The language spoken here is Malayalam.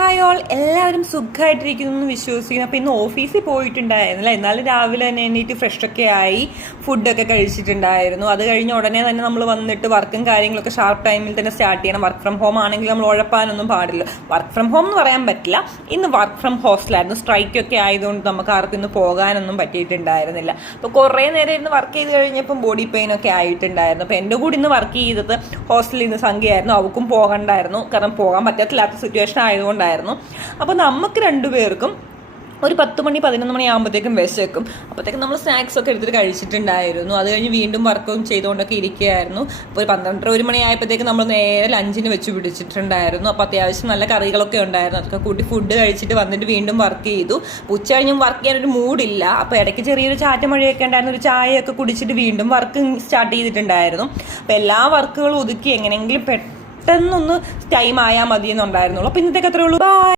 ഹായ് ഓൾ, എല്ലാവരും സുഖമായിട്ടിരിക്കുന്നു എന്ന് വിശ്വസിക്കുന്നു. അപ്പോൾ ഇന്ന് ഓഫീസിൽ പോയിട്ടുണ്ടായിരുന്നില്ല. എന്നാലും രാവിലെ തന്നെ എണീറ്റ് ഫ്രഷൊക്കെ ആയി ഫുഡൊക്കെ കഴിച്ചിട്ടുണ്ടായിരുന്നു. അത് കഴിഞ്ഞ് ഉടനെ തന്നെ നമ്മൾ വന്നിട്ട് വർക്കും കാര്യങ്ങളൊക്കെ ഷാർപ്പ് ടൈമിൽ തന്നെ സ്റ്റാർട്ട് ചെയ്യണം. വർക്ക് ഫ്രം ഹോം ആണെങ്കിൽ നമ്മൾ ഉഴപ്പാനൊന്നും പാടില്ല. വർക്ക് ഫ്രം ഹോം എന്ന് പറയാൻ പറ്റില്ല. ഇന്ന് വർക്ക് ഫ്രം ഹോസ്റ്റലായിരുന്നു. സ്ട്രൈക്കൊക്കെ ആയതുകൊണ്ട് നമുക്ക് ആർക്കും ഇന്ന് പോകാനൊന്നും പറ്റിയിട്ടുണ്ടായിരുന്നില്ല. അപ്പോൾ കുറേ നേരം ഇന്ന് വർക്ക് ചെയ്ത് കഴിഞ്ഞപ്പം ബോഡി പെയിനൊക്കെ ആയിട്ടുണ്ടായിരുന്നു. അപ്പോൾ എൻ്റെ കൂടെ ഇന്ന് വർക്ക് ചെയ്തത് ഹോസ്റ്റലിൽ നിന്ന് സംഖ്യയായിരുന്നു. അവൾക്കും പോകണ്ടായിരുന്നു, കാരണം പോകാൻ പറ്റാത്തില്ലാത്ത സിറ്റുവേഷൻ ആയതുകൊണ്ടായിരുന്നു. അപ്പോൾ നമുക്ക് രണ്ടുപേർക്കും ഒരു 10 മണി 11 മണി ആകുമ്പോഴത്തേക്കും വിശക്കും. അപ്പോഴത്തേക്കും നമ്മൾ സ്നാക്സ് ഒക്കെ എടുത്തിട്ട് കഴിച്ചിട്ടുണ്ടായിരുന്നു. അത് കഴിഞ്ഞ് വീണ്ടും വർക്കും ചെയ്തുകൊണ്ടൊക്കെ ഇരിക്കുകയായിരുന്നു. അപ്പോൾ ഒരു 12 1 മണി ആയപ്പോഴത്തേക്കും നമ്മൾ നേരെ ലഞ്ചിന് വെച്ച് പിടിച്ചിട്ടുണ്ടായിരുന്നു. അപ്പോൾ അത്യാവശ്യം നല്ല കറികളൊക്കെ ഉണ്ടായിരുന്നു. അതൊക്കെ കൂട്ടി ഫുഡ് കഴിച്ചിട്ട് വന്നിട്ട് വീണ്ടും വർക്ക് ചെയ്തു. ഉച്ച കഴിഞ്ഞും വർക്ക് ചെയ്യാനൊരു മൂഡില്ല. അപ്പോൾ ഇടയ്ക്ക് ചെറിയൊരു ചാറ്റ മഴയൊക്കെ ഉണ്ടായിരുന്നു. ഒരു ചായയൊക്കെ കുടിച്ചിട്ട് വീണ്ടും വർക്ക് സ്റ്റാർട്ട് ചെയ്തിട്ടുണ്ടായിരുന്നു. അപ്പോൾ എല്ലാ വർക്കുകളും ഒതുക്കി എങ്ങനെയെങ്കിലും പെട്ടെന്നൊന്ന് ടൈം ആയാൽ മതി എന്നുണ്ടായിരുന്നുള്ളൂ. അപ്പോൾ ഇന്നത്തേക്ക് അത്രേ ഉള്ളൂ. ബൈ.